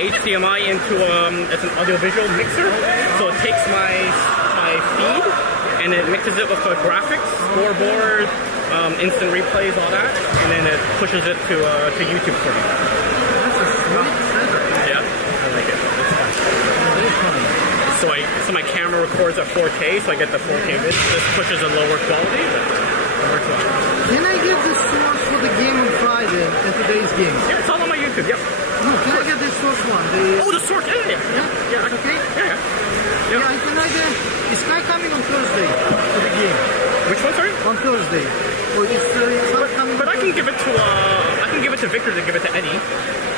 HDMI into it's an audiovisual mixer. So it takes my feed and it mixes it with the graphics, scoreboard, instant replays, all that, and then it pushes it to YouTube for me. That's a sweet setup. Yeah, I like it. It's fun. So my camera records at 4K, so I get the 4K vid. This pushes a lower quality, but it works well. Can I get the source for the game on Friday and today's game? Yeah, it's all on my YouTube. Yep. No, can I get the source one? The source. Yeah. Okay. Yeah. Yeah, can I get? Is Sky coming on Thursday for the game? Which one, sorry? On Thursday. Or is Sky coming? But I can give it to Victor to give it to Eddie.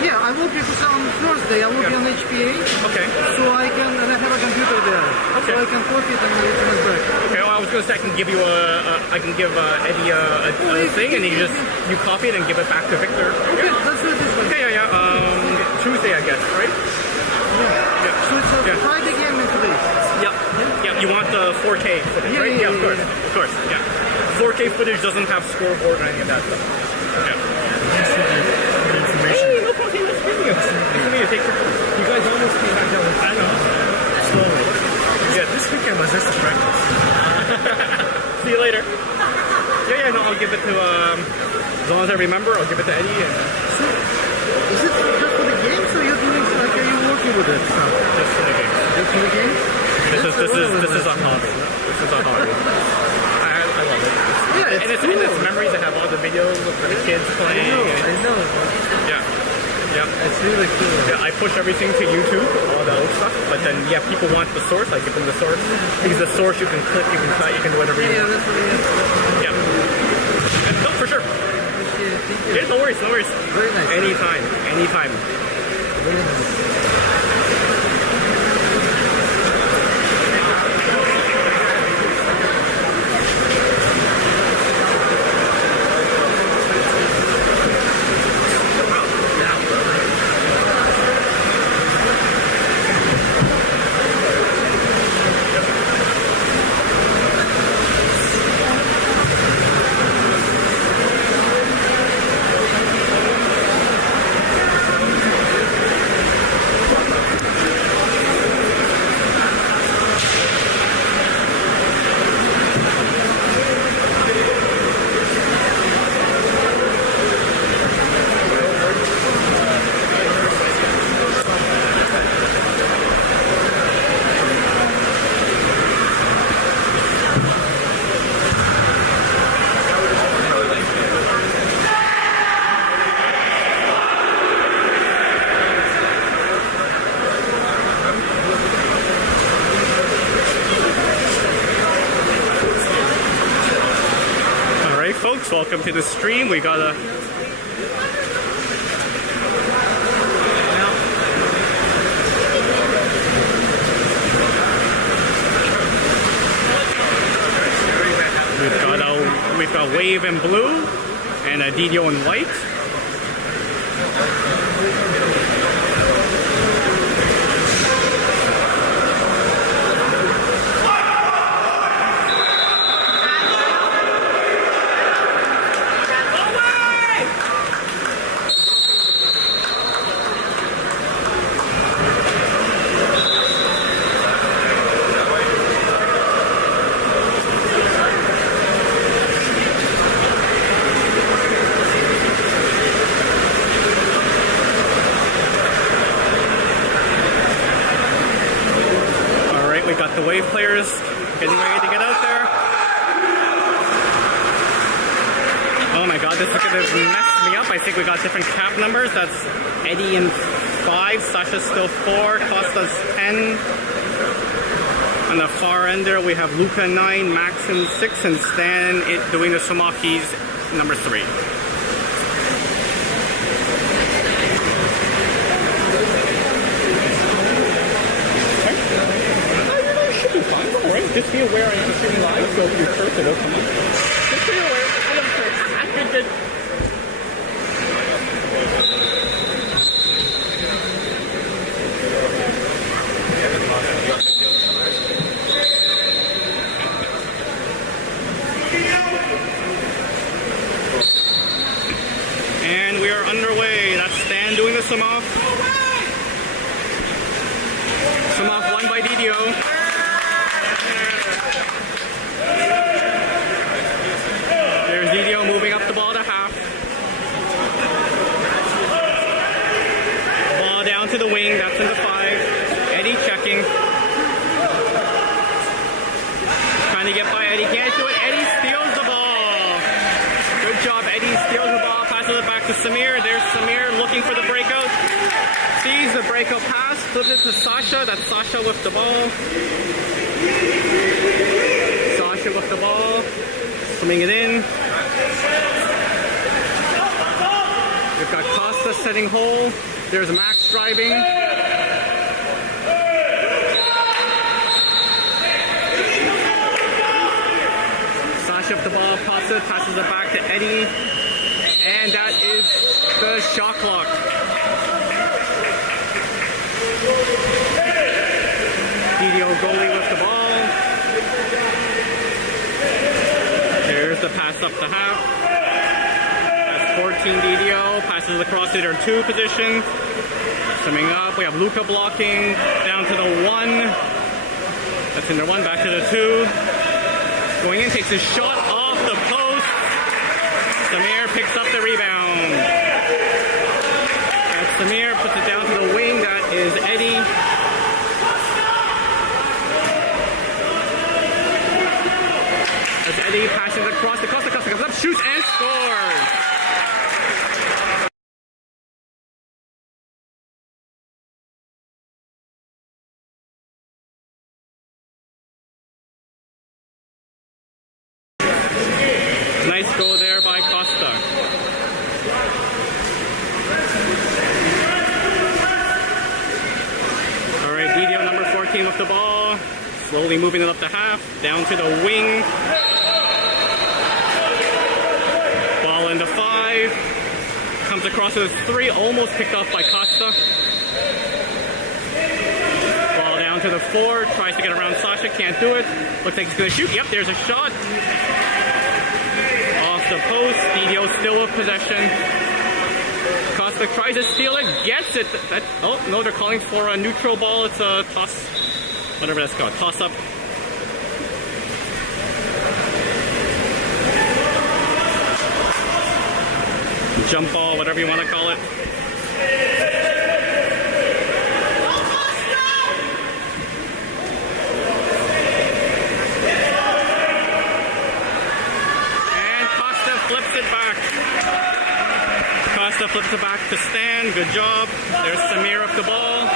Yeah, I will be because on Thursday. I will be on HPA. Okay. So I have a computer there. Okay. So I can copy it and return it back. Okay. Well, I was gonna say I can give Eddie a thing, and you copy it and give it back to Victor. Okay, let's do it this way. Okay. Yeah. Tuesday, I guess, right? Yeah. So it's a Friday game and today. Yeah. You want the 4K footage, right? Yeah, Of course. Yeah. 4K footage doesn't have scoreboard or any of that stuff. Yeah. Hey, no problem. Nice meeting you. Nice to meet you. Take care. You guys almost came back down. I know. Slowly. Yeah, this weekend was just a practice. See you later. Yeah, no, I'll give it to, as long as I remember, I'll give it to Eddie. And, So, is it just for the games or you're doing, like, are you working with it? just for the games. Just for the games? This is a hobby. This is a hobby. I love it. Yeah, And it's memories. I have all the videos of the kids playing. I know. Yeah. It's really cool. Yeah, I push everything to YouTube, all the old stuff. But then, people want the source. I give them the source. Because the source you can click, you can cut, you can do whatever you Yeah, want. that's what it is. Yeah. No, for sure. Thank you. Yeah, no worries. Very nice. Anytime. Very nice. Folks, welcome to the stream. We got a we've got Wave in blue and a Didio in white. The Wave players getting ready to get out there. Oh my god, this is going to mess me up. I think we got different cap numbers. That's Eddie in 5, Sasha's still 4, Costa's 10. On the far end there, we have Luca 9, Max in 6, and Stan doing the swim off. He's number 3. Just be aware I am streaming live, so if you curse, it'll come up. Just be aware. I don't curse. And we are underway. That's Stan doing the swim off. Maiko pass, flips it to Sasha. That's Sasha with the ball. Sasha with the ball. Swimming it in. We've got Costa setting hole. There's Max driving. Sasha with the ball, Costa passes it back to Eddie. And that is the shot clock. DDO goalie with the ball. There's the pass up the half. That's 14 DDO. Passes across to their 2 position. Summing up, we have Luca blocking. Down to the 1. That's in their 1, back to the 2. Going in, takes a shot off the post. Samir picks up the rebound. And Samir puts it down to the wing. That is Eddie. As Eddie passes across the Costa. Costa comes up, shoots, and scores. Nice goal there by Costa. All right, DDO number 14 with the ball. Slowly moving it up the half, down to the wing. Ball into 5. Comes across to the 3, almost picked off by Costa. Ball down to the 4, tries to get around Sasha, can't do it. Looks like he's gonna shoot. Yep, there's a shot. Off the post, DDO still with possession. Costa tries to steal it, gets it. Oh, no, they're calling for a neutral ball. It's a toss, whatever that's called, toss up. Jump ball, whatever you want to call it. And Costa flips it back. Costa flips it back to Stan. Good job. There's Samir with the ball.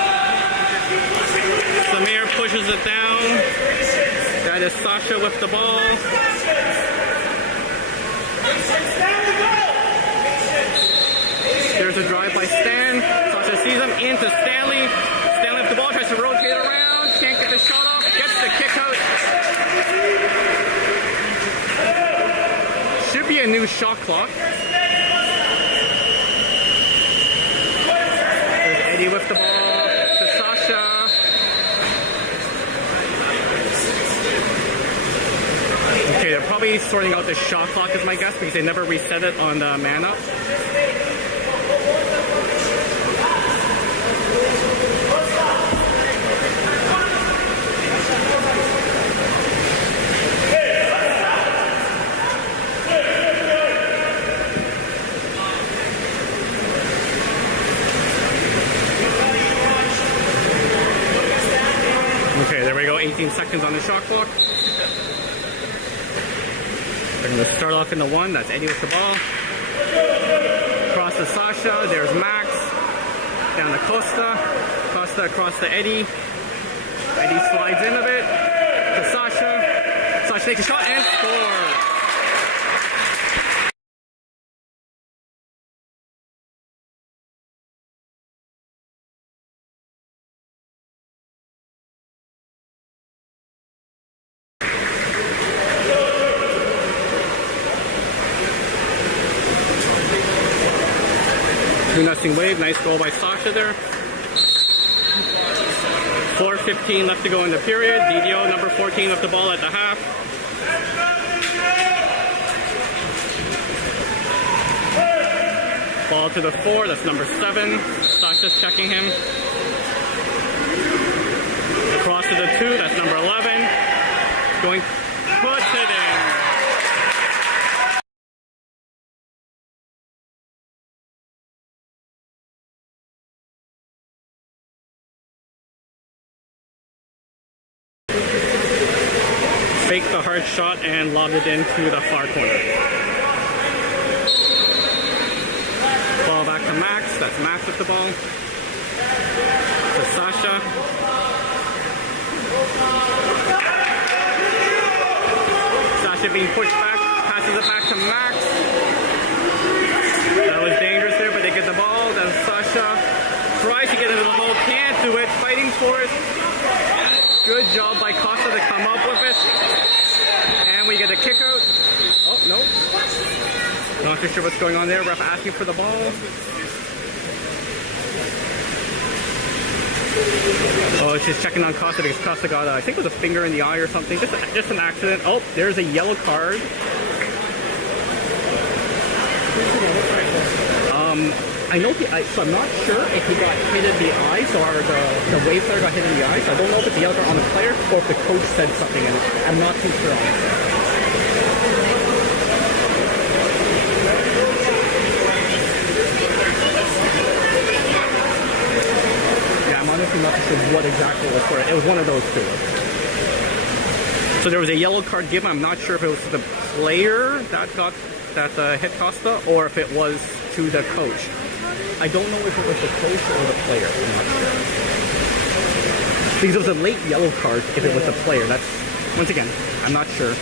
Samir pushes it down. That is Sasha with the ball. There's a drive by Stan. Sasha sees him into Stanley. Stanley with the ball, tries to rotate around. Can't get the shot off. Gets the kick out. Should be a new shot clock. There's Eddie with the ball to Sasha. Okay, they're probably sorting out the shot clock is my guess because they never reset it on the man up. Okay, there we go, 18 seconds on the shot clock. They're going to start off in the 1, that's Eddie with the ball. Across to Sasha, there's Max. Down to Costa. Costa across to Eddie. Eddie slides in a bit to Sasha. Sasha takes a shot and scores. Nothing wave, nice goal by Sasha there. 4:15 left to go in the period. DDO number 14 with the ball at the half. Ball to the 4, that's number 7. Sasha's checking him. Across to the 2, that's number 11. Going, puts it in. Faked the hard shot and lobbed it into the far corner. Ball back to Max. That's Max with the ball. to Sasha. Sasha being pushed back, passes it back to Max. That was dangerous there, but they get the ball. Then Sasha tries to get into the hole, can't do it, fighting for it. Good job by Costa to come up with it. And we get a kick out. Oh, no. Not too sure what's going on there. Ref asking for the ball. Oh, she's checking on Costa because Costa got, I think it was a finger in the eye or something. Just an accident. Oh, there's a yellow card. I know so I'm not sure if he got hit in the eye, so the Wave player got hit in the eye, so I don't know if it's the yellow card on the player or if the coach said something, and I'm not too sure on that. I'm honestly not sure what exactly it was for. It was one of those two. So there was a yellow card given. I'm not sure if it was the player that hit Costa or if it was to the coach. I don't know if it was the coach or the player. I'm not sure. Because it was a late yellow card if it was the player. That's, once again, I'm not sure.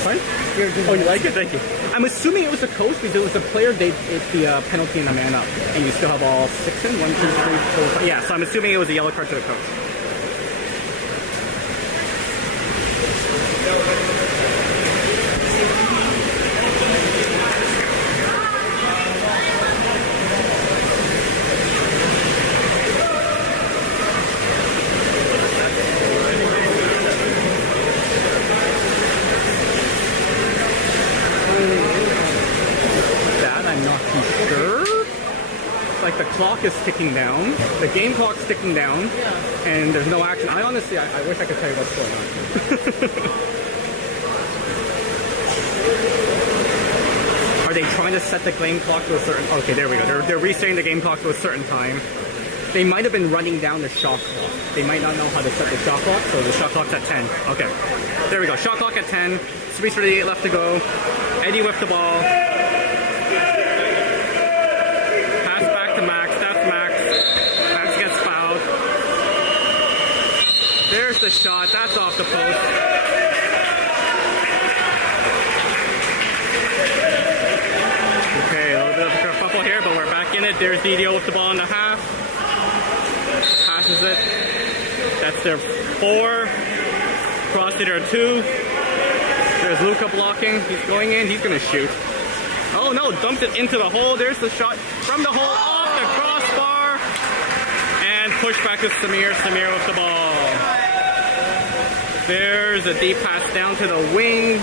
Sorry? Oh, you like it? Thank you. I'm assuming it was the coach because it was the player. It's the penalty and the man up, and you still have all 6 in 1, 2, 3, 4, 5. Yeah, so I'm assuming it was a yellow card to the coach. The clock is ticking down, the game clock's ticking down, and there's no action. I honestly, I wish I could tell you what's going on. Are they trying to set the game clock to a certain... Okay, there we go. They're resetting the game clock to a certain time. They might have been running down the shot clock. They might not know how to set the shot clock, so the shot clock's at 10. Okay, there we go. Shot clock at 10, 3:38 left to go. Eddie with the ball. There's the shot. That's off the post. Okay, a little bit of a kerfuffle here, but we're back in it. There's DDO with the ball in the half. Passes it. That's their 4. Cross to their 2. There's Luka blocking. He's going in. He's going to shoot. Oh no, dumped it into the hole. There's the shot from the hole off the crossbar. And push back to Samir. Samir with the ball. There's a deep pass down to the wing.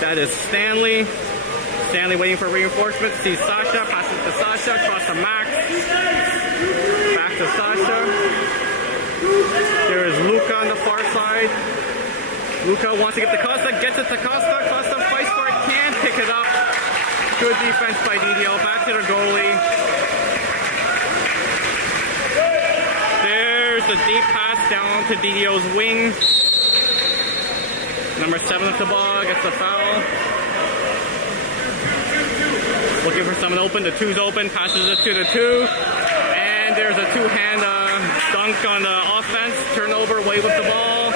That is Stanley. Stanley waiting for reinforcements. Sees Sasha. Passes to Sasha. Across to Max. Back to Sasha. There is Luka on the far side. Luka wants to get to Costa. Gets it to Costa. Costa fights for it. Can't pick it up. Good defense by DDO. Back to the goalie. There's a deep pass down to DDO's wing. Number 7 with the ball, gets the foul. Looking for someone open, the 2's open, passes it to the 2. And there's a 2-hand dunk on the offense. Turnover, Wave with the ball.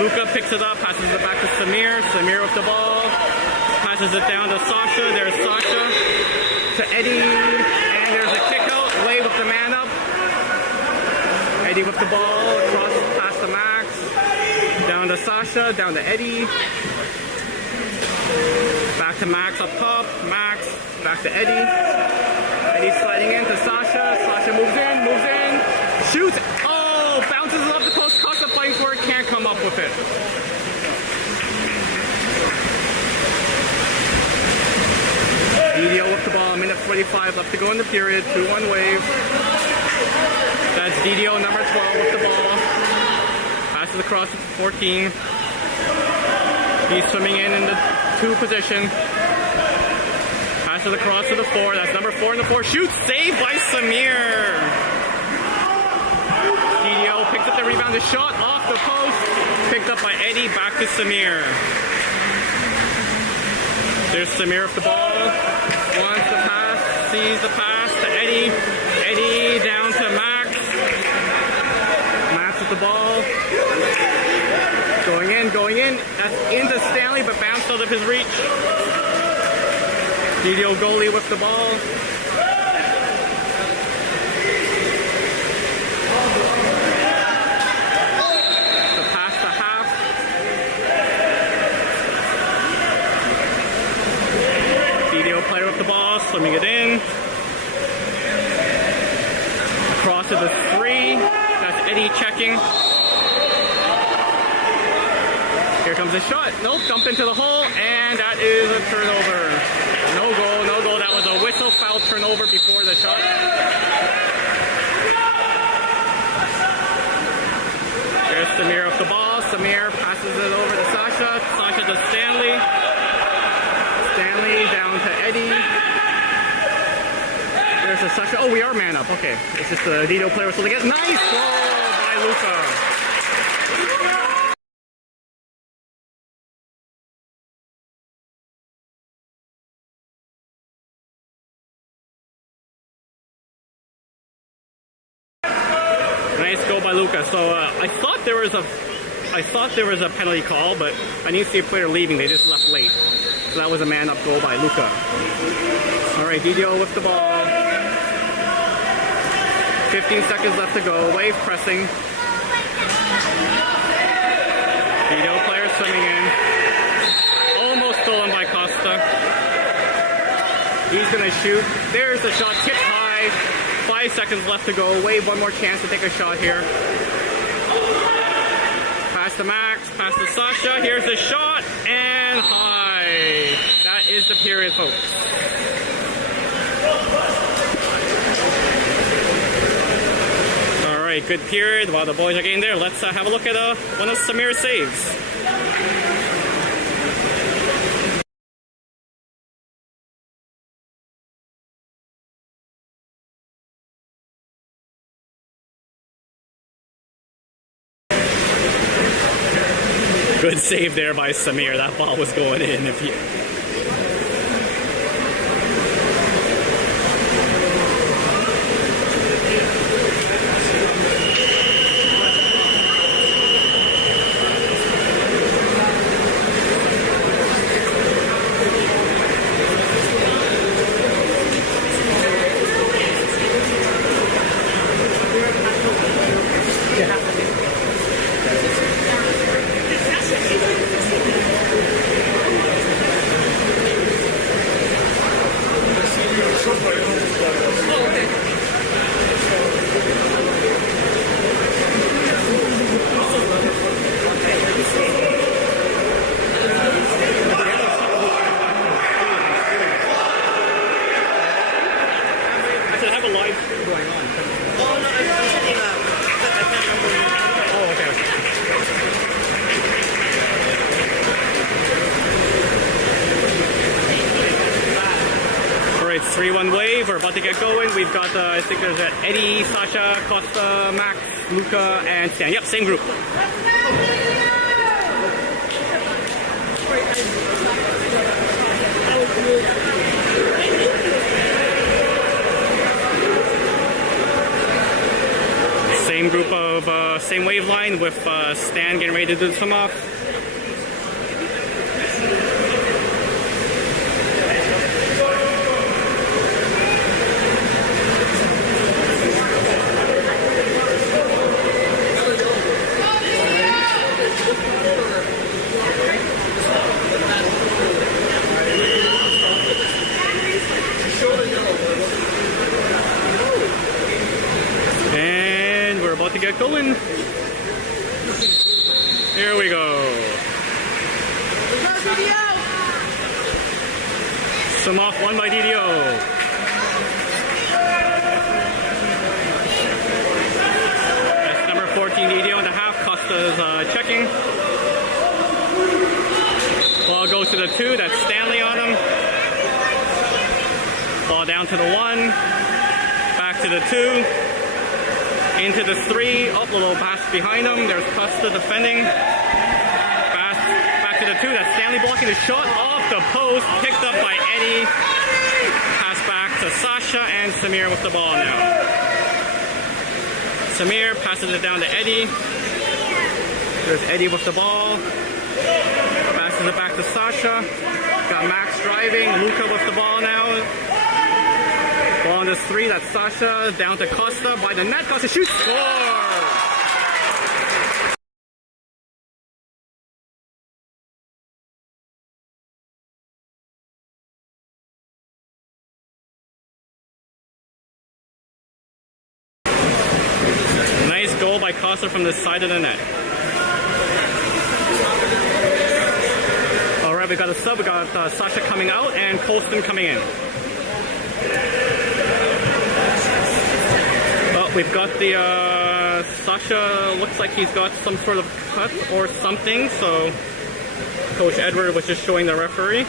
Luka picks it up, passes it back to Samir. Samir with the ball. Passes it down to Sasha. There's Sasha. To Eddie. And there's a kick out. Wave with the man up. Eddie with the ball. Across past the Max. Down to Sasha, down to Eddie. Back to Max up top. Max, back to Eddie. Eddie sliding in to Sasha. Sasha moves in, shoots. Oh, bounces off the post. Costa fighting for it, can't come up with it. DDO with the ball, minute 45 left to go in the period. 2-1 Wave. That's DDO number 12 with the ball. Passes across to 14. He's swimming in the 2 position. Passes across to the 4. That's number 4 in the 4. Shoots. Saved by Samir. DDO picks up the rebound. The shot off the post. Picked up by Eddie. Back to Samir. There's Samir with the ball. Wants the pass. Sees the pass to Eddie. Eddie with the ball. Going in. That's into Stanley, but bounced out of his reach. DDO goalie with the ball. The pass to Half. DDO player with the ball, swimming it in. Across to the 3. That's Eddie checking. Here comes a shot. Nope, dump into the hole, and that is a turnover. No goal. That was a whistle foul turnover before the shot. There's Samir with the ball. Samir passes it over to Sasha. Sasha to Stanley. Stanley down to Eddie. There's a Sasha. Oh, we are man up. Okay. It's just the DDO player whistle to get. Nice goal by Luca. Nice goal by Luca. So I thought there was a penalty call, but I didn't see a player leaving. They just left late. So that was a man-up goal by Luca. All right, DDO with the ball. 15 seconds left to go. Wave pressing. DDO player swimming in. Almost stolen by Costa. He's gonna shoot. There's the shot. Tipped high. 5 seconds left to go. Wave one more chance to take a shot here. Pass to Max, pass to Sasha. Here's the shot, and high. That is the period, folks. All right, good period. While the boys are getting there, let's have a look at one of Samir's saves. Good save there by Samir. That ball was going in. If you... It's 3-1 wave. We're about to get going. We've got, I think there's Eddie, Sasha, Costa, Max, Luca, and Stan. Yep, same group. Same group of, same wave line with Stan getting ready to do some off. To get going. Here we go. Some off one by DDO. That's number 14 DDO and a half. Costa's checking. Ball goes to the 2. That's Stanley on him. Ball down to the 1. Back to the 2. Into the 3, up a little pass behind him. There's Costa defending. Pass back to the 2. That's Stanley blocking the shot off the post. Picked up by Eddie. Pass back to Sasha and Samir with the ball now. Samir passes it down to Eddie. There's Eddie with the ball. Passes it back to Sasha. Got Max driving. Luca with the ball now. Ball on this 3. That's Sasha. Down to Costa by the net. Costa shoots. Score! Nice goal by Costa from the side of the net. Alright, we got a sub. We got Sasha coming out and Colston coming in. Well, we've got the Sasha looks like he's got some sort of cut or something, so Coach Edward was just showing the referee.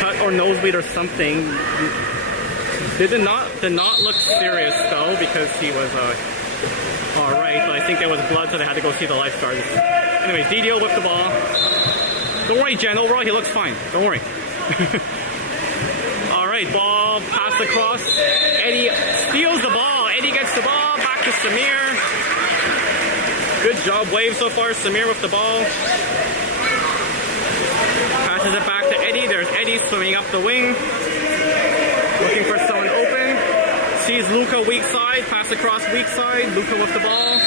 Cut or nosebleed or something. Did not look serious though, because he was alright, but I think there was blood, so they had to go see the lifeguards. Anyway, Didio with the ball. Don't worry, Jen, overall he looks fine. Don't worry. Alright, ball passed across. Eddie steals the ball. Eddie gets the ball. Back to Samir. Good job, Wave so far. Samir with the ball. Passes it back to Eddie. There's Eddie swimming up the wing. Looking for someone open. Sees Luca weak side. Pass across weak side. Luca with the ball.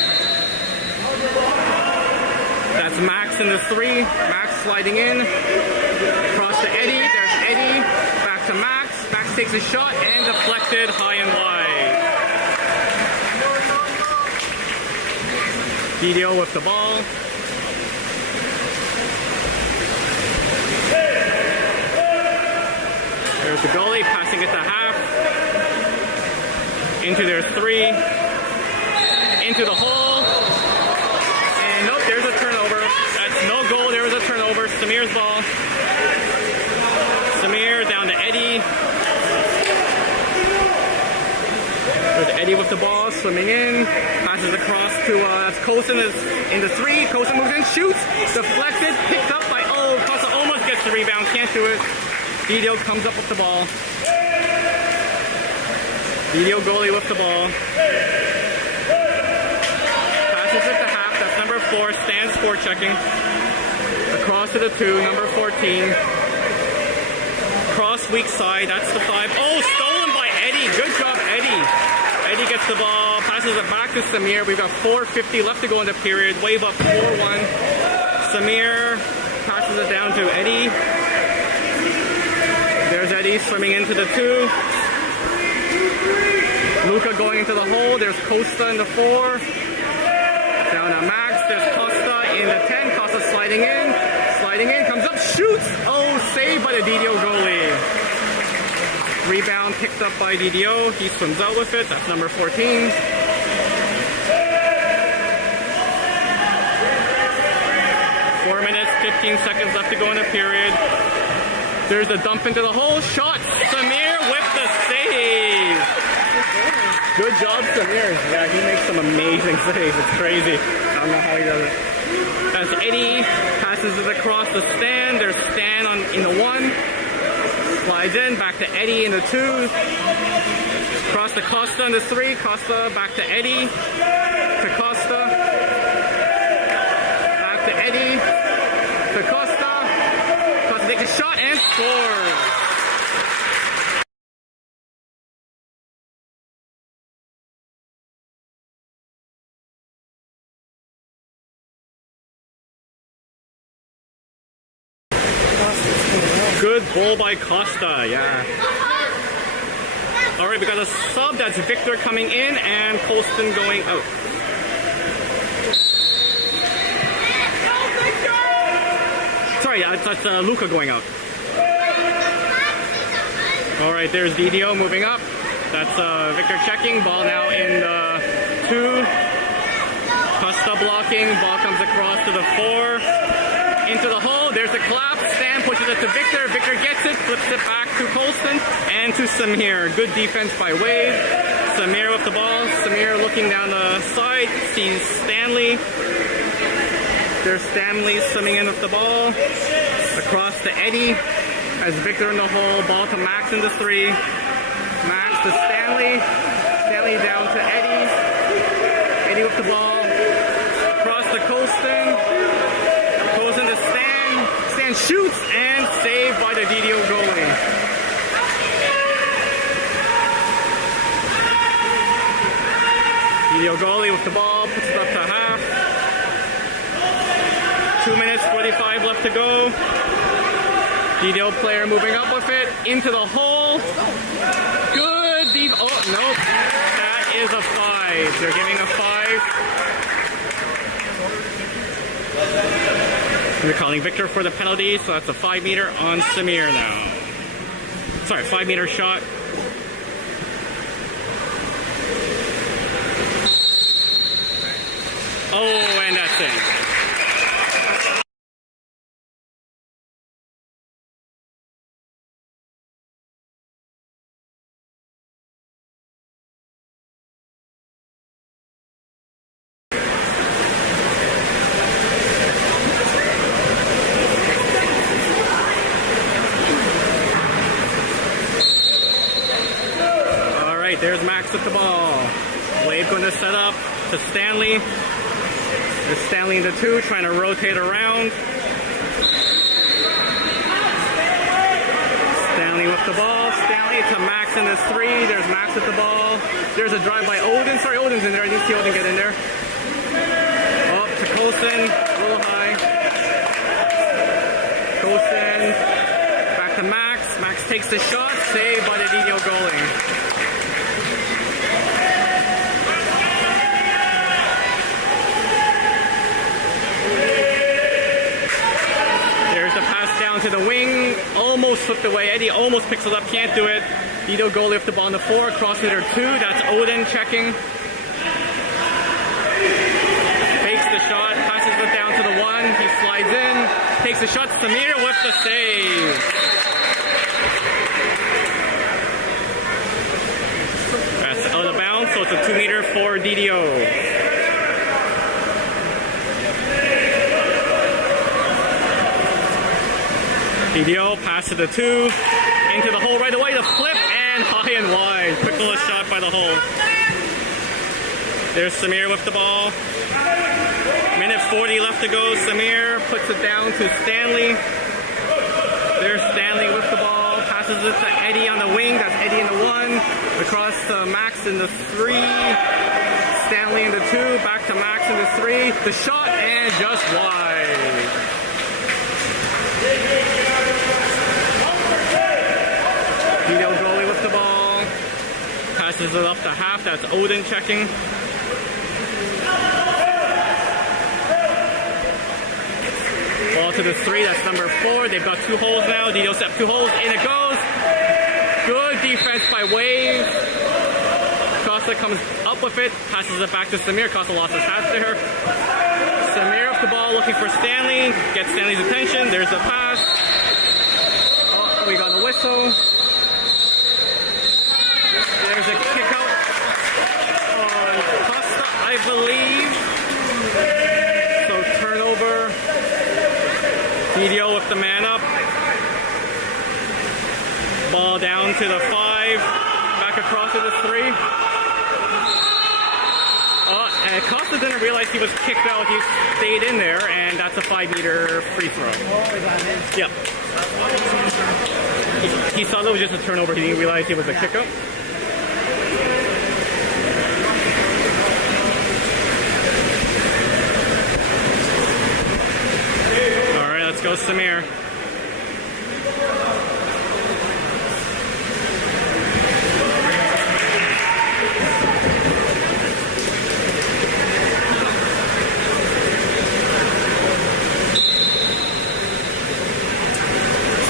That's Max in the 3. Max sliding in. Across to Eddie. There's Eddie. Back to Max. Max takes a shot and deflected high and wide. Didio with the ball. There's the goalie passing it to half. Into their 3. Into the hole. And nope, there's a turnover. That's no goal. There was a turnover. Samir's ball. Samir down to Eddie. There's Eddie with the ball, swimming in. Passes across to, that's Colson is in the 3. Colson moves in, shoots. Deflected, picked up by, Costa almost gets the rebound, can't do it. Didio comes up with the ball. Didio goalie with the ball. Passes it to half, that's number 4, stands forechecking. Across to the 2, number 14. Cross weak side, that's the 5. Oh, stolen by Eddie. Good job, Eddie. Eddie gets the ball, passes it back to Samir. We've got 4:50 left to go in the period. Wave up 4-1. Samir passes it down to Eddie. There's Eddie swimming into the 2. Luca going into the hole. There's Costa in the 4. Down to Max. There's Costa in the 10. Costa sliding in. Sliding in. Comes up. Shoots. Oh, saved by the Didio goalie. Rebound picked up by Didio. He swims out with it. That's number 14. Four minutes, 15 seconds left to go in the period. There's a dump into the hole. Shot. Samir with the save. Good job, Samir. Yeah, he makes some amazing saves. It's crazy. I don't know how he does it. That's Eddie. Passes it across the stand. There's Stan in the 1. Slides in. Back to Eddie in the 2. Across to Costa in the 3. Costa back to Eddie. To Costa. Back to Eddie. To Costa. Costa takes a shot and scores. Good goal by Costa, yeah. Alright, we got a sub. That's Victor coming in and Colston going out. Sorry, that's Luca going out. Alright, there's Didio moving up. That's Victor checking. Ball now in the 2. Costa blocking. Ball comes across to the 4. Into the hole. There's a collapse. Stan pushes it to Victor. Victor gets it. Flips it back to Colston and to Samir. Good defense by Wave. Samir with the ball. Samir looking down the side. Sees Stanley. There's Stanley swimming in with the ball. Across to Eddie. As Victor in the hole, ball to Max in the 3. Max to Stanley. Stanley down to Eddie. Eddie with the ball. Across the Colston. Colston to Stan. Stan shoots and saved by the DDO goalie. DDO goalie with the ball, puts it up to half. 2 minutes, 45 left to go. DDO player moving up with it, into the hole. Good deep, oh, nope. That is a 5. They're giving a 5. They're calling Victor for the penalty, so that's a 5 meter on Samir now. Sorry, 5 meter shot. Oh, and that's it. All right, there's Max with the ball. Wade going to set up to Stanley. There's Stanley in the 2, trying to rotate around. Stanley with the ball. Stanley to Max in the 3. There's Max with the ball. There's a drive by Odin. Sorry, Odin's in there. I didn't see Odin get in there. Up to Colson. A little high. Colson. Back to Max. Max takes the shot. Saved by the DDO goalie. To the wing, almost flipped away. Eddie almost picks it up, can't do it. DDO goalie with the ball on the 4, cross leader 2. That's Odin checking. Fakes the shot, passes it down to the 1. He slides in, takes the shot. Samir with the save. That's out of bounds, so it's a 2 meter for DDO. DDO pass to the 2, into the hole right away, the flip, and high and wide. Quick little shot by the hole. There's Samir with the ball. Minute 40 left to go. Samir puts it down to Stanley. There's Stanley with the ball. Passes it to Eddie on the wing. That's Eddie in the 1. Across to Max in the 3. Stanley in the 2. Back to Max in the 3. The shot, and just wide. DDO goalie with the ball. Passes it up to half. That's Odin checking. Ball to the 3. That's number 4. They've got 2 holes now. DDO set 2 holes. In it goes. Good defense by Wave. Costa comes up with it. Passes it back to Samir. Costa lost his hat there. Samir with the ball looking for Stanley. Gets Stanley's attention. There's a pass. Oh, we got a whistle. There's a kick out on Costa, I believe. So turnover. DDO with the man up. Ball down to the 5. Back across to the 3. And Costa didn't realize he was kicked out. He stayed in there, and that's a 5 meter free throw. Yep. He saw that was just a turnover. He didn't realize it was a kick out. Let's go, Samir.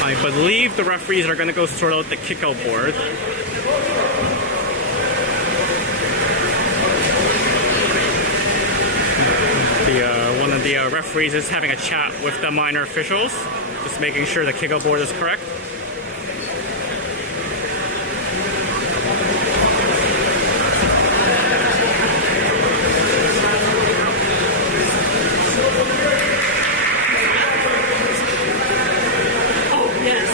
I believe the referees are going to go sort out the kickout board. One of the referees is having a chat with the minor officials, just making sure the kickout board is correct. Oh, yes.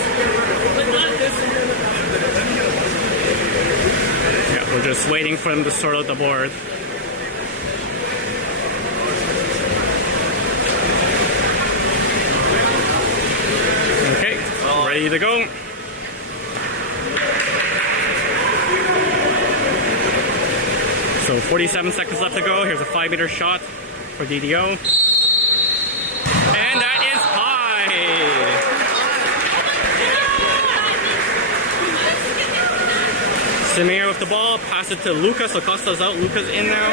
We're just waiting for them to sort out the board. Okay, ready to go. So 47 seconds left to go. Here's a 5-meter shot for DDO. And that is high. Samir with the ball, pass it to Lucas. Acosta's out, Lucas in now.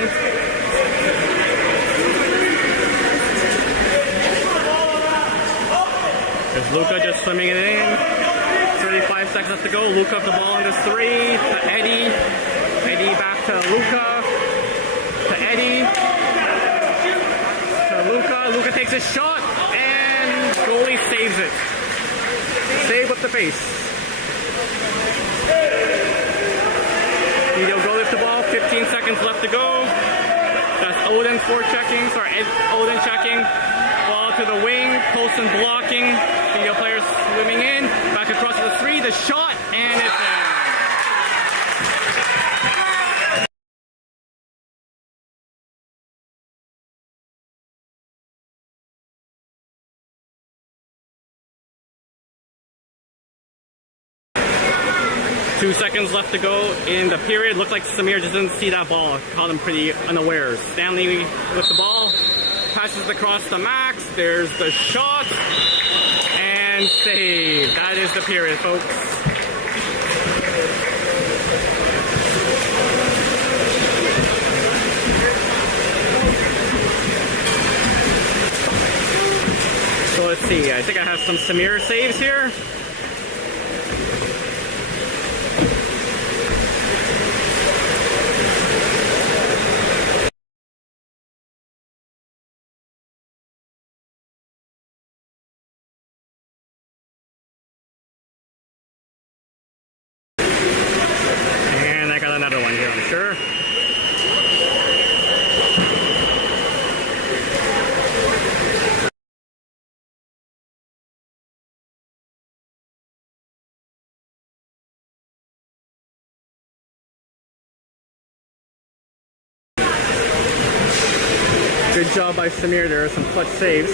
There's Luca just swimming it in. 35 seconds left to go. Luca with the ball on this 3 to Eddie. Eddie back to Luca. To Eddie. To Luca. Luca takes a shot and goalie saves it. Save with the pace. He'll go lift the ball. 15 seconds left to go. That's Odin forechecking. Sorry, Odin checking. Ball to the wing. Colson blocking. Video players swimming in. Back across to the 3. The shot and it's in. Two seconds left to go in the period. Looked like Samir just didn't see that ball. Caught him pretty unawares. Stanley with the ball. Passes across to Max. There's the shot. And save. That is the period, folks. So let's see. I think I have some Samir saves here. Another one here, I'm sure. Good job by Samir. There are some clutch saves.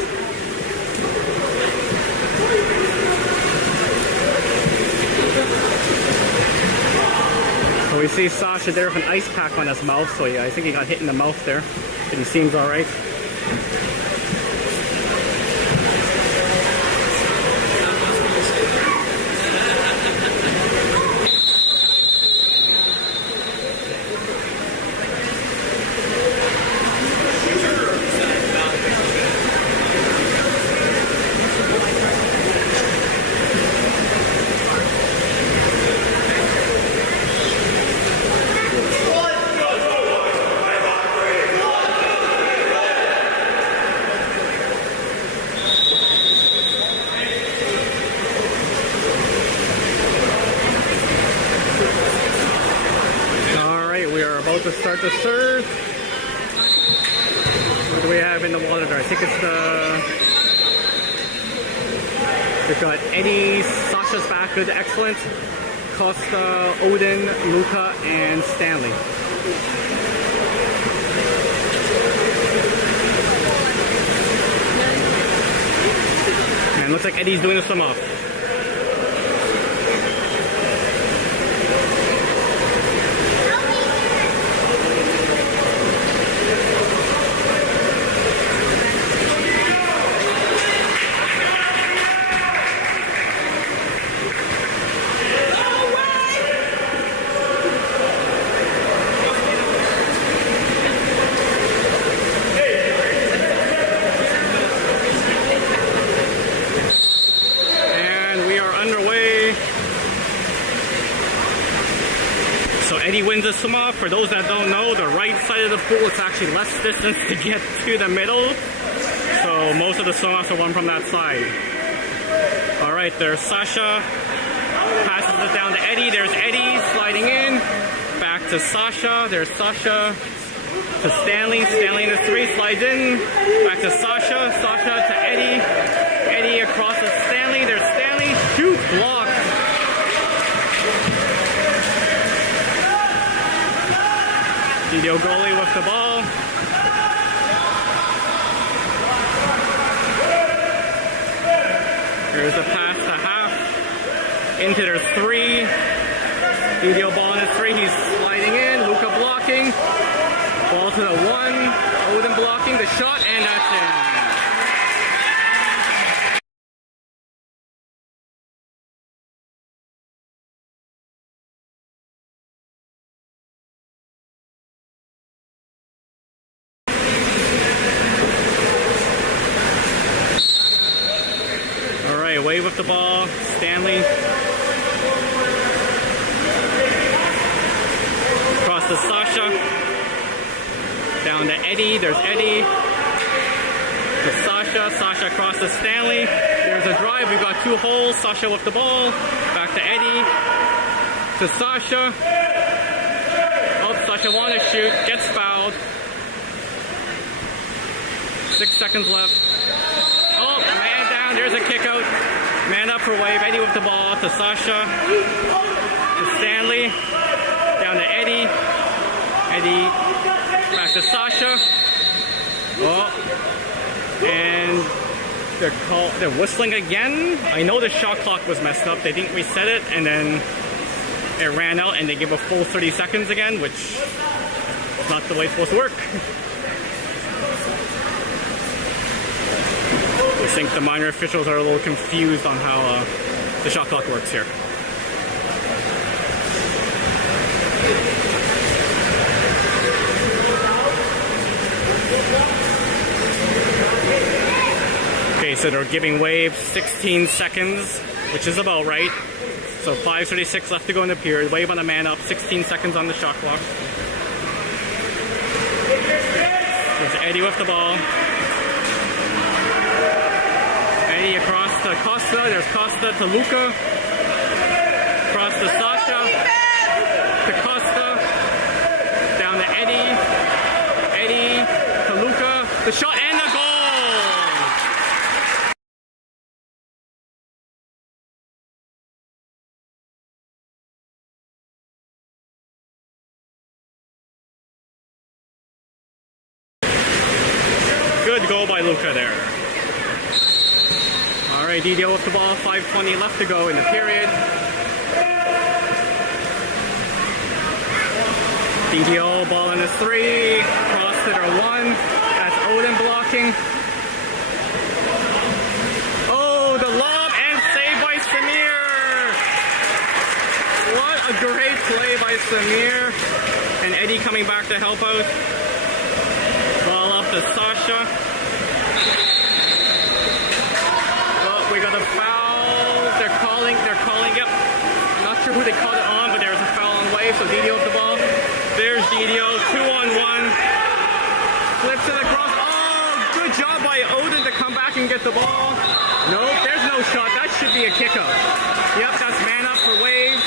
So we see Sasha there with an ice pack on his mouth, so yeah, I think he got hit in the mouth there, but he seems all right. To start the serve. What do we have in the water there? I think it's we've got Eddie, Sasha's back, good, excellent. Costa, Odin, Luca, and Stanley. And looks like Eddie's doing the swim off. Eddie wins the swim off. For those that don't know, the right side of the pool is actually less distance to get to the middle. So most of the swim offs are won from that side. All right, there's Sasha. Passes it down to Eddie. There's Eddie sliding in. Back to Sasha. There's Sasha to Stanley. Stanley in the 3 slides in. Back to Sasha. Sasha to Eddie. Eddie across to Stanley. There's Stanley. Shoot, blocked. Didio goalie with the ball. Here's a pass to half. Into their three. Didio ball in his three. He's sliding in. Luca blocking. Ball to the one. Odin blocking the shot, and that's in. Away with the ball, Stanley. Across to Sasha. Down to Eddie, there's Eddie. To Sasha, Sasha across to Stanley. There's a drive, we've got two holes. Sasha with the ball. Back to Eddie. To Sasha. Oh, Sasha wanted to shoot, gets fouled. 6 seconds left. Oh, man down, there's a kick out. Man up for Wave. Eddie with the ball to Sasha. To Stanley. Down to Eddie. Eddie back to Sasha. Oh. And they're whistling again. I know the shot clock was messed up. They didn't reset it, and then it ran out, and they give a full 30 seconds again, which is not the way it's supposed to work. I think the minor officials are a little confused on how the shot clock works here. Okay, so they're giving Wave 16 seconds, which is about right. So 5:36 left to go in the period. Wave on a man up, 16 seconds on the shot clock. There's Eddie with the ball. Eddie across to Costa. There's Costa to Luca. Across to Sasha. To Costa. Down to Eddie. Eddie to Luca. The shot and the goal! Good goal by Luca there. Alright, Didio with the ball, 5:20 left to go in the period. Didio, ball in his three, cross to their one, that's Odin blocking. Oh, the lob and save by Samir! What a great play by Samir. And Eddie coming back to help out. Ball up to Sasha. We got a foul. They're calling, yep. I'm not sure who they called it on, but there's a foul on Wave, so Didio with the ball. There's Didio, 2-on-1. Flips it across. Oh, good job by Odin to come back and get the ball. Nope, there's no shot. That should be a kickout. Yep, that's man up for Wave.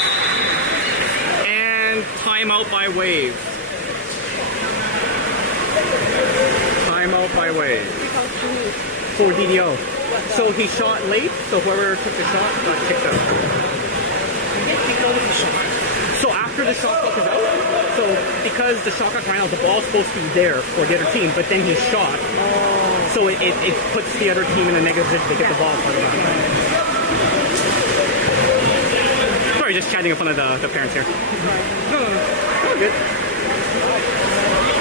And timeout by Wave. Timeout by Wave. For Didio. So he shot late, so whoever took the shot got kicked out. So after the shot clock is out, so because the shot clock ran out, the ball's supposed to be there for the other team, but then he shot. So it puts the other team in a negative position to get the ball part of that. Sorry, just chatting in front of the parents here. No, all good.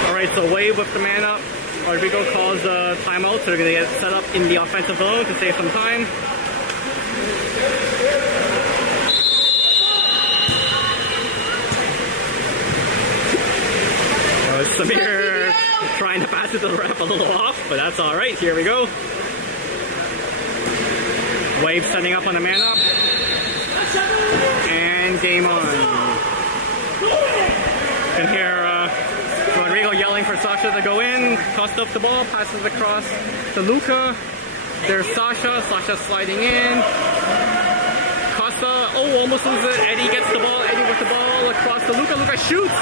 Alright, so Wave with the man up. Rodrigo calls the timeout, so they're going to get set up in the offensive zone to save some time. Samir trying to pass it to the ref a little off, but that's alright. Here we go. Wave setting up on the man up. And game on. You can hear Rodrigo yelling for Sasha to go in. Costa up the ball, passes across to Luca. There's Sasha. Sasha sliding in. Costa, almost loses it. Eddie gets the ball. Eddie with the ball across to Luca. Luca shoots.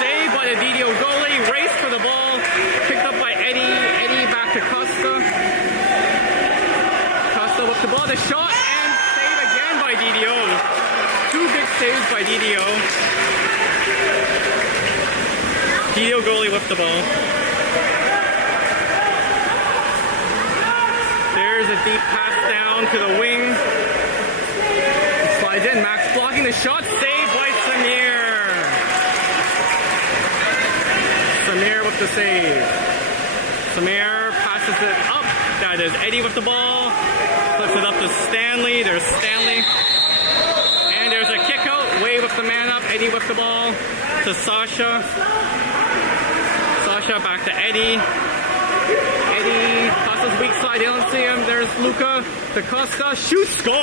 Saved by the Didio goalie. Race for the ball. Picked up by Eddie. Eddie back to Costa. Costa with the ball. The shot and save again by Didio. Two big saves by Didio. Hideo goalie with the ball. There's a deep pass down to the wing. Slides in. Max blocking the shot. Saved by Samir. Samir with the save. Samir passes it up. That is Eddie with the ball. Flips it up to Stanley. There's Stanley. And there's a kick out. Wade with the man up. Eddie with the ball to Sasha. Sasha back to Eddie. Eddie, Costa's weak side. They don't see him. There's Luca to Costa. Shoot, scores!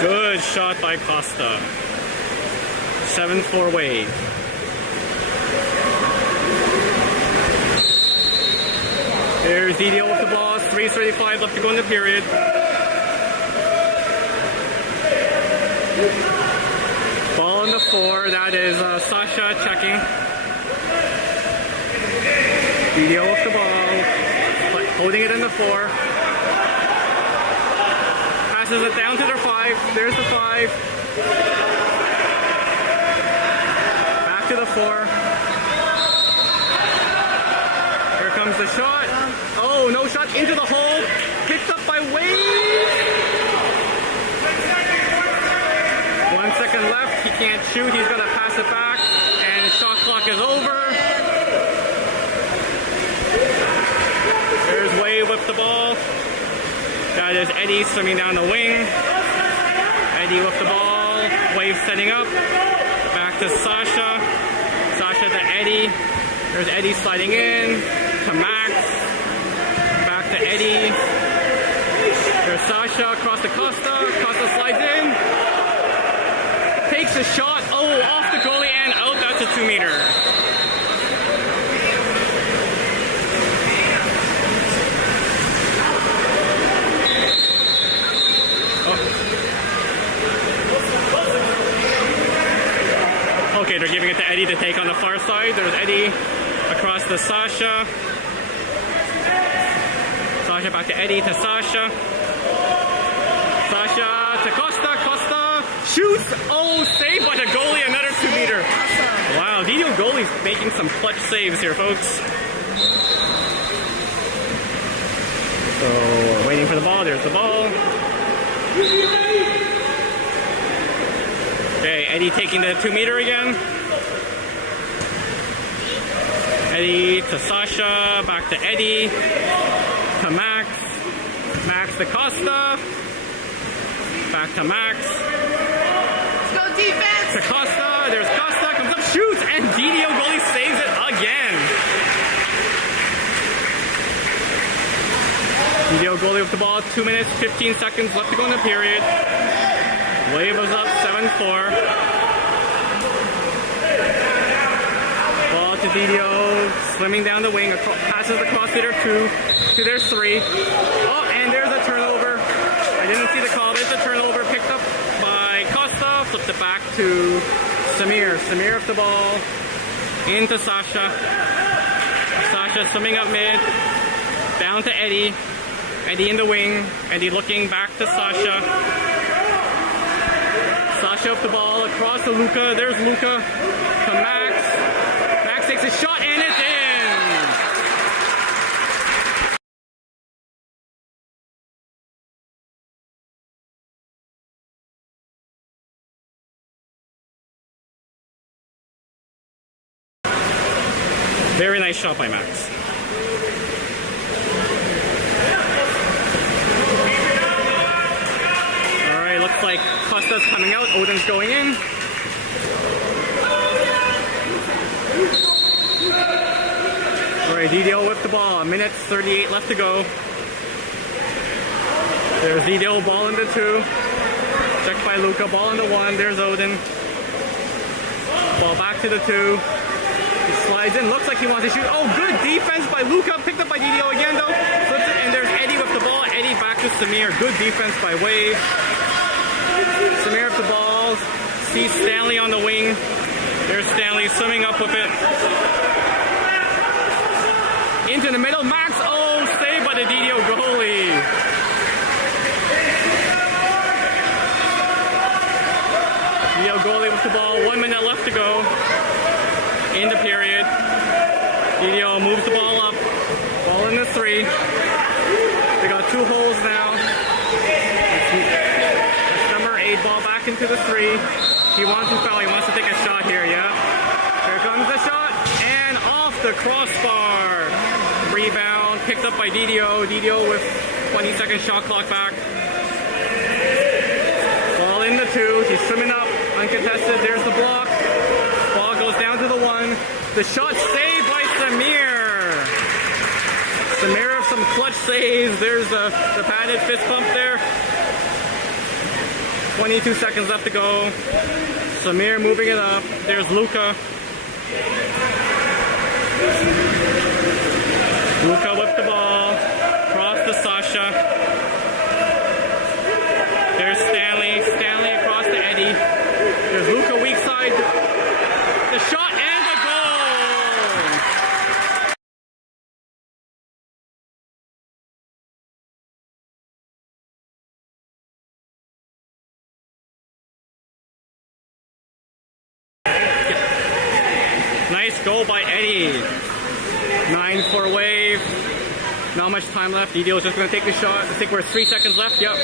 Good shot by Costa. 7-4 Wade. There's Didio with the ball. 3:35 left to go in the period. Ball in the 4. That is Sasha checking. Didio with the ball. Holding it in the 4. Passes it down to their 5. There's the 5. Back to the 4. Here comes the shot. Oh, no shot into the hole. Picked up by Wade. 1 second left. He can't shoot. He's going to pass it back. And shot clock is over. There's Wade with the ball. That is Eddie swimming down the wing. Eddie with the ball. Wade setting up. Back to Sasha. Sasha to Eddie. There's Eddie sliding in. To Max. Back to Eddie. There's Sasha across to Costa. Costa slides in. Takes a shot. Oh, off the goalie and out. That's a 2-meter. Okay, they're giving it to Eddie to take on the far side. There's Eddie across to Sasha. Sasha back to Eddie to Sasha. Sasha to Costa. Costa shoots. Oh, saved by the goalie. Another 2-meter. Wow, Didio goalie's making some clutch saves here, folks. So we're waiting for the ball. There's the ball. Okay, Eddie taking the 2-meter again. Eddie to Sasha, back to Eddie, to Max, Max to Costa, back to Max. Let's go defense! To Costa, there's Costa, comes up, shoots, and Didio goalie saves it again. Didio goalie with the ball, 2 minutes, 15 seconds left to go in the period. Wave was up 7-4. Ball to Didio, slimming down the wing, passes across to their 2, to their 3. Oh, and there's a turnover. I didn't see the call. There's a turnover picked up by Costa. Flipped it back to Samir. Samir with the ball into Sasha. Sasha swimming up mid, down to Eddie. Eddie in the wing. Eddie looking back to Sasha. Sasha up the ball across to Luca. There's Luca to Max. Max takes a shot and it's in. Very nice shot by Max. Looks like Costa's coming out, Odin's going in. Alright, Didio with the ball, 1:38 left to go. There's Didio, ball into 2. Checked by Luca, ball into 1, there's Odin. Ball back to the 2. He slides in, looks like he wants to shoot. Oh, good defense by Luca, picked up by Didio again though. And there's Eddie with the ball, Eddie back to Samir. Good defense by Wade. Samir up the ball, sees Stanley on the wing. There's Stanley swimming up with it. Into the middle, Max. Oh, saved by the DDO goalie. DDO goalie with the ball. 1 minute left to go in the period. DDO moves the ball up. Ball in the 3. They got 2 holes now. That's number 8. Ball back into the 3. He wants to foul. He wants to take a shot here. Yeah. Here comes the shot. And off the crossbar. Rebound picked up by DDO. DDO with 20-second shot clock back. Ball in the 2. He's swimming up. Uncontested. There's the block. Ball goes down to the 1. The shot saved by Samir. Samir with some clutch saves. There's the padded fist pump there. 22 seconds left to go. Samir moving it up. There's Luka. Luka with the ball. Cross to Sasha. There's Stanley. Stanley across to Eddie. There's Luka weak side. The shot and the goal! Nice goal by Eddie. 9-4 wave. Not much time left. DDO's just going to take the shot. I think we're 3 seconds left. Yep.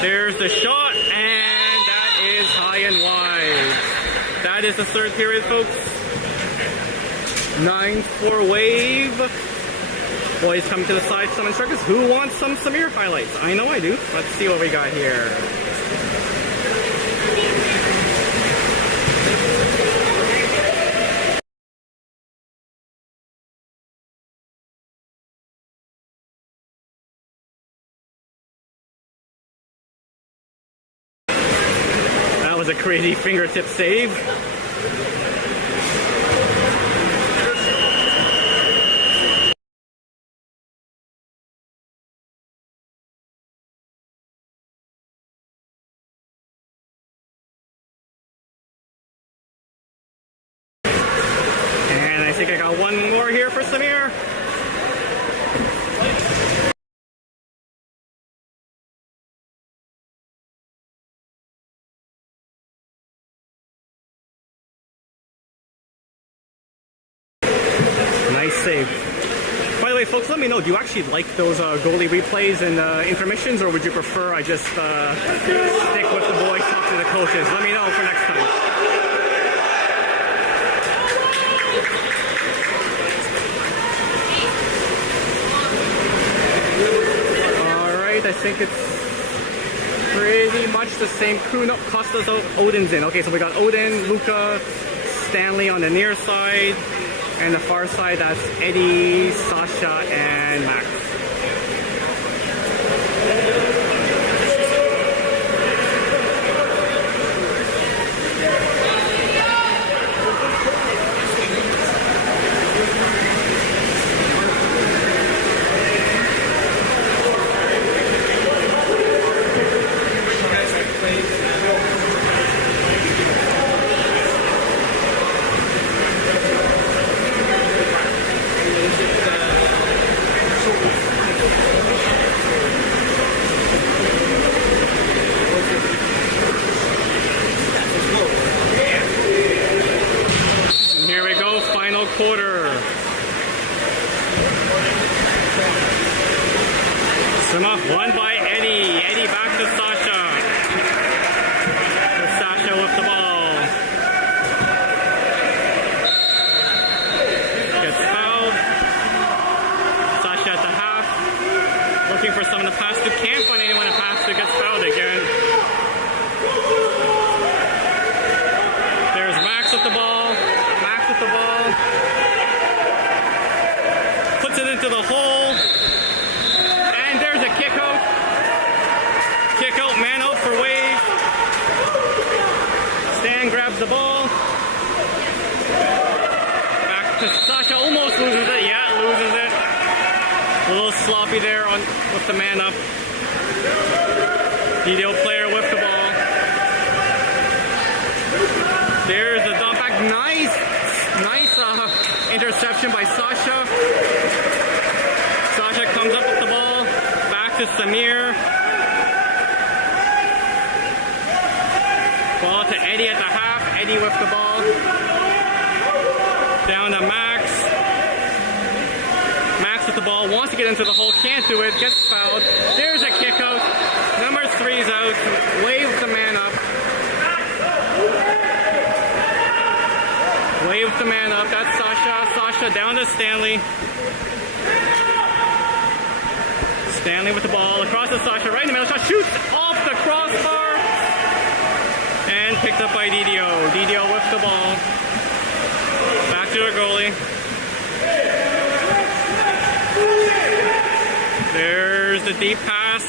There's the shot, and that is high and wide. That is the 3rd period, folks. 9-4 wave. Boys come to the side. Some instructors. Who wants some Samir highlights? I know I do. Let's see what we got here. That was a crazy fingertip save. And I think I got one more here for Samir. Nice save. By the way, folks, let me know, do you actually like those goalie replays and intermissions, or would you prefer I just stick with the boys, talk to the coaches? Let me know for next time. Alright, I think it's pretty much the same crew. No, Costa's out, Odin's in. Okay, so we got Odin, Luka, Stanley on the near side. And the far side, that's Eddie, Sasha, and Max. Quarter. Swim off, won by Eddie. Eddie back to Sasha. With Sasha with the ball. Gets fouled. Sasha at the half. Looking for someone to pass to. Can't find anyone to pass to. Gets fouled again. There's Max with the ball. Max with the ball. Puts it into the hole. And there's a kick out. Kick out, man out for Wave. Stan grabs the ball. Back to Sasha. Almost loses it. Yeah, loses it. A little sloppy there on with the man up. DDO player with the ball. There's a dump back. Nice interception by Sasha. to Samir. Ball to Eddie at the half. Eddie with the ball. Down to Max. Max with the ball. Wants to get into the hole. Can't do it. Gets fouled. There's a kick out. Number 3's out. Waves the man up. Waves the man up. That's Sasha. Sasha down to Stanley. Stanley with the ball. Across to Sasha. Right in the middle. Shot shoots off the crossbar. And picked up by Didio. Didio with the ball. Back to our goalie. There's the deep pass.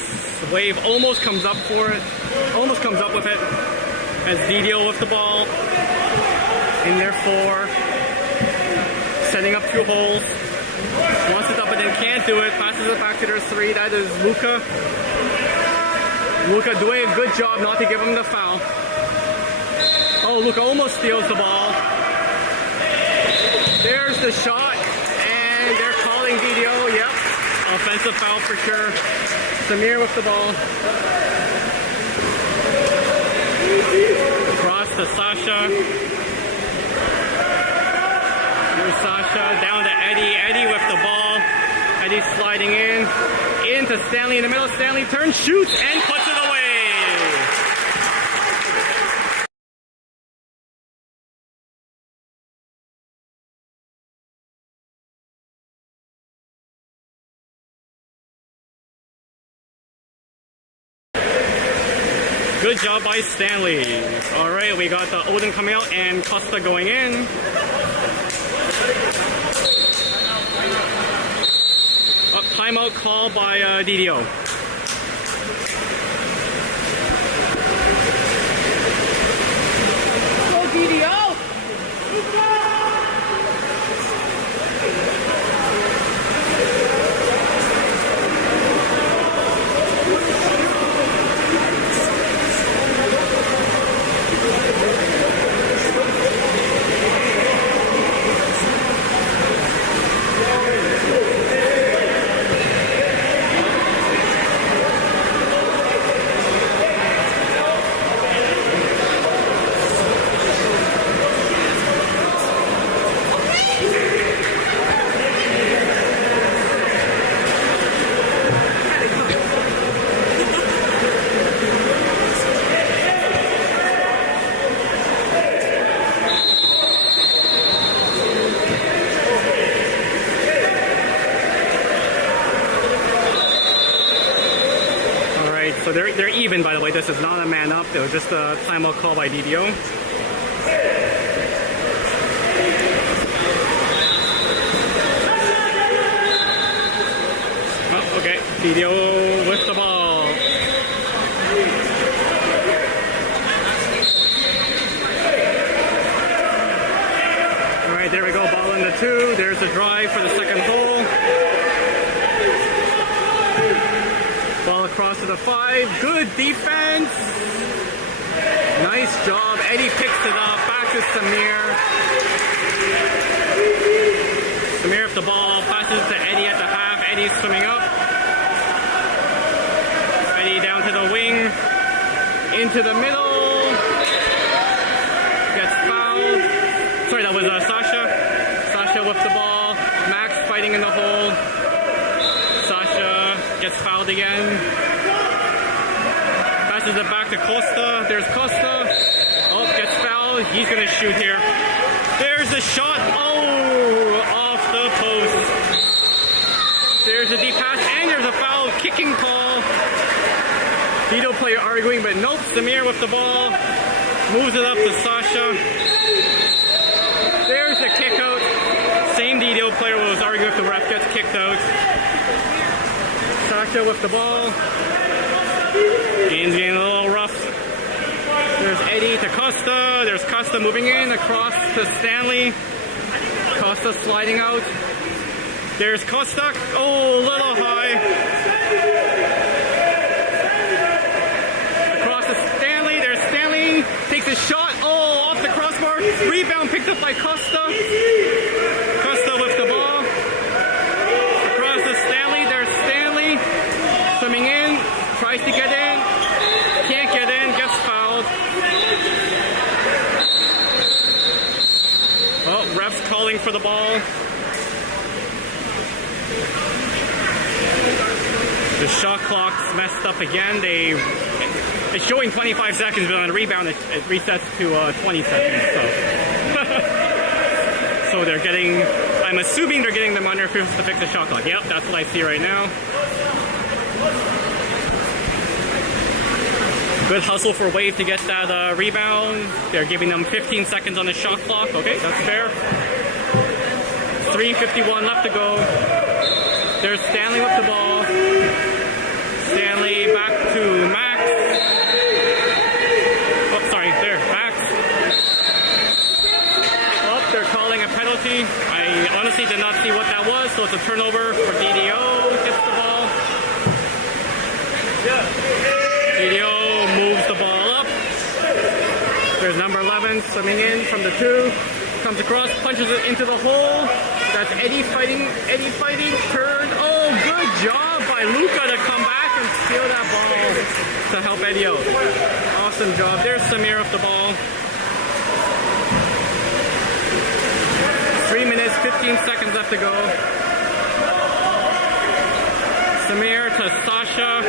Wave almost comes up for it. Almost comes up with it. As Didio with the ball. In there 4. Setting up 2 holes. Wants it up but then can't do it. Passes it back to their 3. That is Luca. Luca doing a good job not to give him the foul. Oh, Luca almost steals the ball. There's the shot. And they're calling Didio. Yep. Offensive foul for sure. Samir with the ball. Cross to Sasha. Here's Sasha. Down to Eddie. Eddie with the ball. Eddie sliding in. Into Stanley in the middle. Stanley turns, shoots, and puts it away. Good job by Stanley. All right, we got the Odin coming out and Costa going in. Timeout call by Didio. Go, Didio! So they're even, by the way. This is not a man up. It was just a timeout call by Didio. Oh, okay. Didio with the ball. All right, there we go. Ball in the 2. There's the drive for the second hole. Ball across to the 5. Good defense. Nice job. Eddie picks it up. Back to Samir. Samir with the ball. Passes to Eddie at the half. Eddie's swimming up. Eddie down to the wing. Into the middle. Gets fouled. Sorry, that was Sasha. Sasha with the ball. Max fighting in the hole. Sasha gets fouled again. Passes it back to Costa. There's Costa. Oh, gets fouled. He's going to shoot here. There's the shot. Oh, off the post. There's a deep pass. And there's a foul. Kicking call. Didio player arguing, but nope. Samir with the ball. Moves it up to Sasha. There's the kick out. Same Didio player was arguing if the ref gets kicked out. Sasha with the ball. Game's getting a little rough. There's Eddie to Costa. There's Costa moving in across to Stanley. Costa sliding out. There's Costa. Oh, a little high. Across to Stanley. There's Stanley. Takes a shot. Oh, off the crossbar. Rebound picked up by Costa. Costa with the ball. Across to Stanley. There's Stanley. Swimming for the ball. The shot clock's messed up again. It's showing 25 seconds, but on the rebound it resets to 20 seconds. So they're getting, I'm assuming they're getting them under to fix the shot clock. Yep, that's what I see right now. Good hustle for Wave to get that rebound. They're giving them 15 seconds on the shot clock. Okay, that's fair. 3:51 left to go. There's Stanley with the ball. Stanley back to Max. Oh, sorry, there, Max. Oh, they're calling a penalty. I honestly did not see what that was, so it's a turnover for DDO. Gets the ball. DDO moves the ball up. There's number 11 swimming in from the 2. Comes across, punches it into the hole. That's Eddie fighting, turn. Oh, good job by Luca to come back and steal that ball to help Eddie out. Awesome job. There's Samir off the ball. 3 minutes, 15 seconds left to go. Samir to Sasha.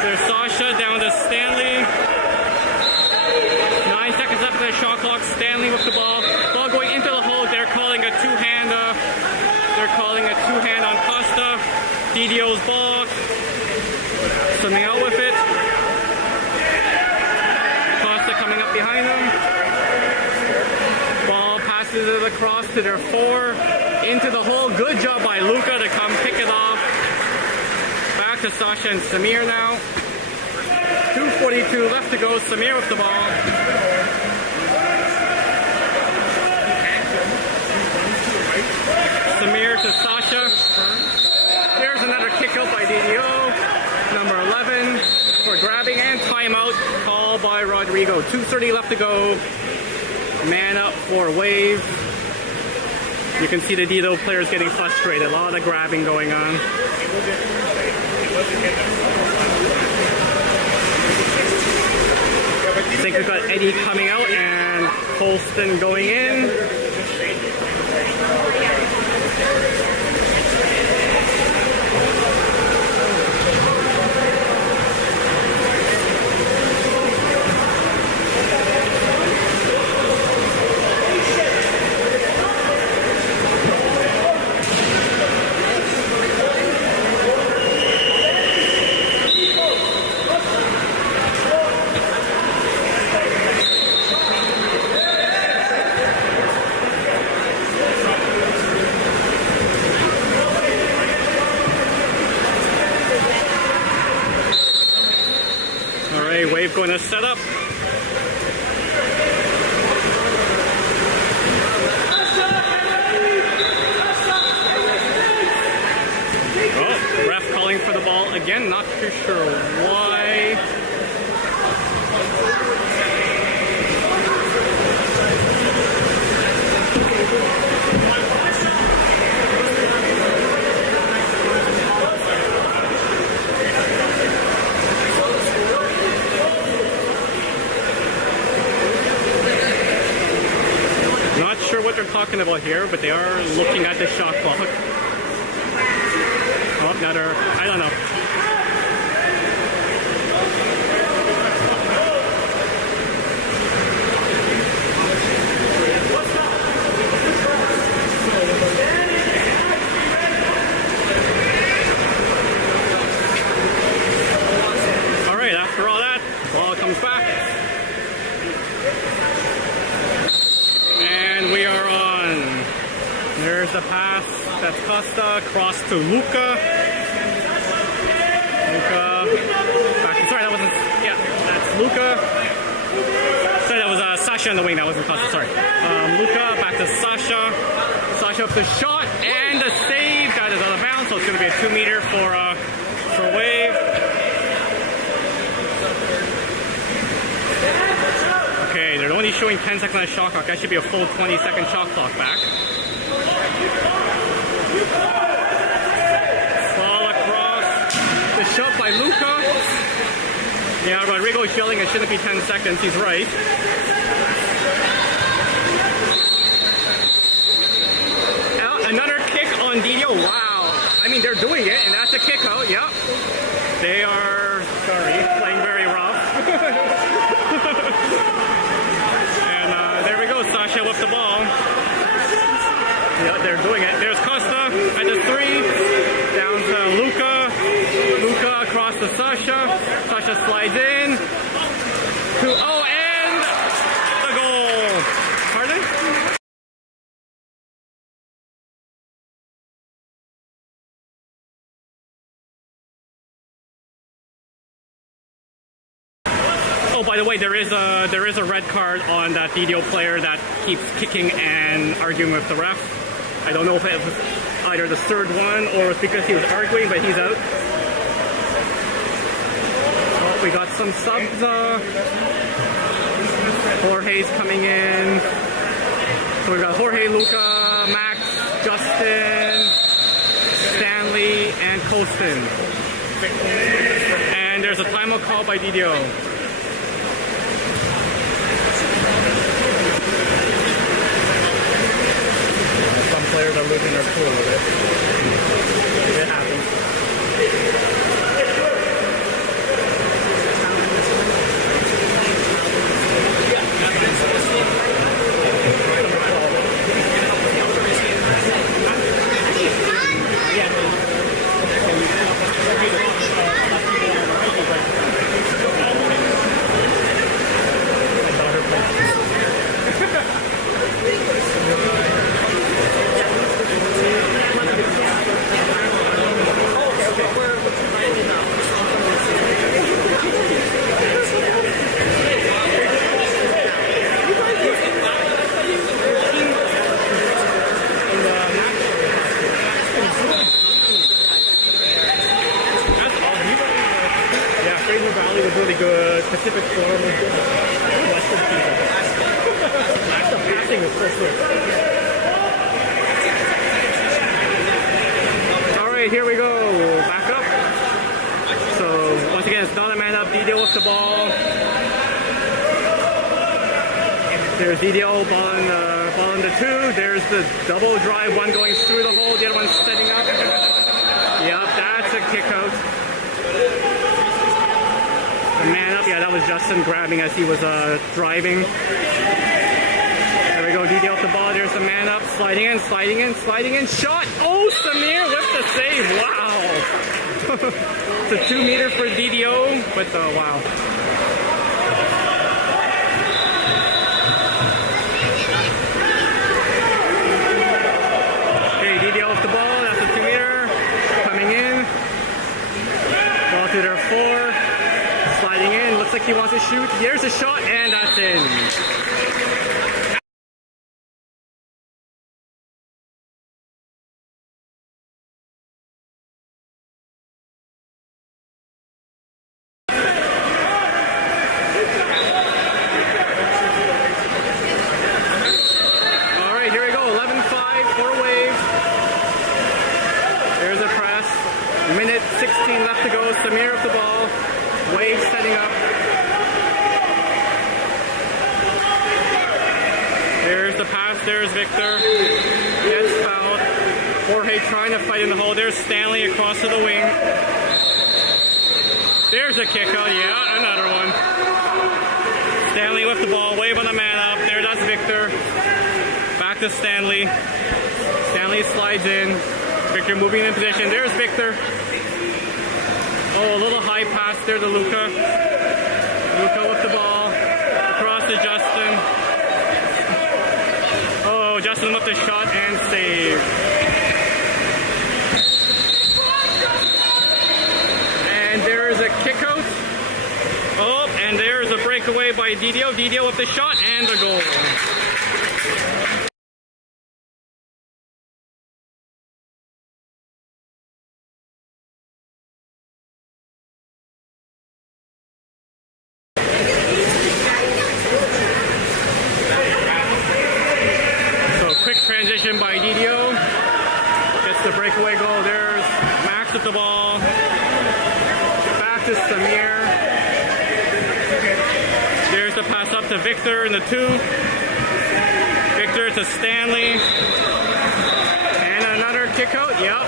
There's Sasha down to Stanley. 9 seconds left of the shot clock. Stanley with the ball. Ball going into the hole. They're calling a two-hand. On Costa. DDO's ball. Samuel with it. Costa coming up behind them. Ball passes it across to their 4. Into the hole. Good job by Luca to come pick it off. Back to Sasha and Samir now. 2:42 left to go. Samir with the ball. Samir to Sasha. There's another kick out by DDO. Number 11 for grabbing and timeout called by Rodrigo. 2:30 left to go. Man up for Wave. You can see the DDO players getting frustrated. A lot of grabbing going on. I think we've got Eddie coming out and Colston going in. Wave going to set up. Oh, ref calling for the ball again. Not too sure why. What they're talking about here, but they are looking at the shot clock. Oh, another, I don't know. All right, after all that, ball comes back. We are on. There's the pass. That's Costa. Cross to Luca. Back. Sorry, that wasn't. Yeah, that's Luca. Sorry, that was Sasha on the wing. That wasn't Costa. Sorry. Luca. Back to Sasha. Sasha with the shot and the save. That is out of bounds, so it's going to be a 2-meter for Wave. Okay, they're only showing 10 seconds on the shot clock. That should be a full 20-second shot clock back. Ball across. The shot by Luca. Yeah, Rodrigo's yelling it shouldn't be 10 seconds. He's right. Oh, wow. I mean, they're doing it, and that's a kick out. Yep. They are, sorry, playing very rough. And there we go. Sasha with the ball. Yeah, they're doing it. There's Costa at the 3. Down to Luca. Luca across to Sasha. Sasha slides in. Oh, and the goal. Pardon? Oh, by the way, there is a red card on that DDO player that keeps kicking and arguing with the ref. I don't know if it was either the third one or it's because he was arguing, but he's out. Oh, we got some subs. Jorge's coming in. So we got Jorge, Luca, Max, Justin, Stanley, and Colston. And there's a timeout call by DDO. Some players are losing their cool with it. It happens. Really good. Pacific Storm was good. Western people. The passing was so quick. Alright, here we go. Back up. So, once again, it's not a man up. DDO with the ball. There's DDO, ball in the 2. There's the double drive. One going through the hole. The other one's setting up. Yep, that's a kick out. The man up, yeah, that was Justin grabbing as he was driving. There we go, DDO with the ball. There's the man up, sliding in, shot. Oh, Samir with the save. Wow. It's a 2 meter for DDO, but wow. Okay, DDO with the ball. That's a 2 meter coming in. Ball to their 4. Sliding in, looks like he wants to shoot. Here's a shot, and that's in. All right, here we go. 11-5 for Wave. There's a press. Minute 16 left to go. Samir with the ball. Wave setting up. There's the pass. There's Victor. Gets fouled. Jorge trying to fight in the hole. There's Stanley across to the wing. There's a kick out. Yeah, another one. Stanley with the ball. Wave on the man up. There, that's Victor. Back to Stanley. Stanley slides in. Victor moving in position. There's Victor. Oh, a little high pass there to Luca. Luca with the ball. Across to Justin. Oh, Justin with the shot and save. And there is a kick out. Oh, and there is a breakaway by DDO. DDO with the shot and the goal. Transition by DDO. Gets the breakaway goal. There's Max with the ball. Back to Samir. There's the pass up to Victor in the 2. Victor to Stanley. And another kick out. Yep.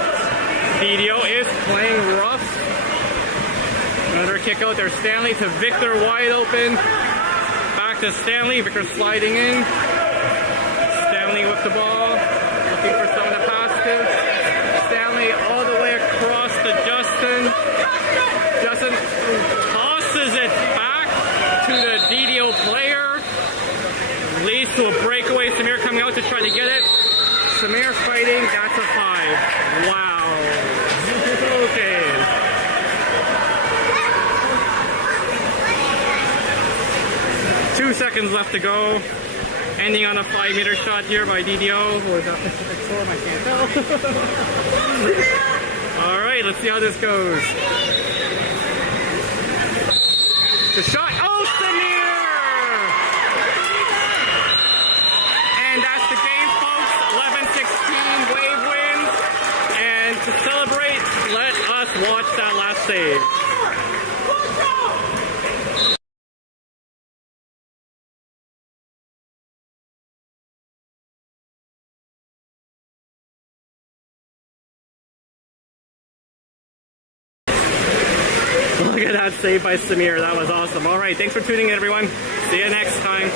DDO is playing rough. Another kick out there. Stanley to Victor, wide open. Back to Stanley. Victor sliding in. Stanley with the ball. Looking for someone to pass to. Stanley all the way across to Justin. Justin tosses it back to the DDO player. Leads to a breakaway. Samir coming out to try to get it. Samir fighting. That's a 5. Wow. Okay. Two seconds left to go. Ending on a 5-meter shot here by DDO. Or is that Pacific Storm? I can't tell. All right, let's see how this goes. The shot. Oh, Samir! And that's the game, folks. 11-16, Wave wins. And to celebrate, let us watch that last save. Look at that save by Samir. That was awesome. All right, thanks for tuning in, everyone. See you next time.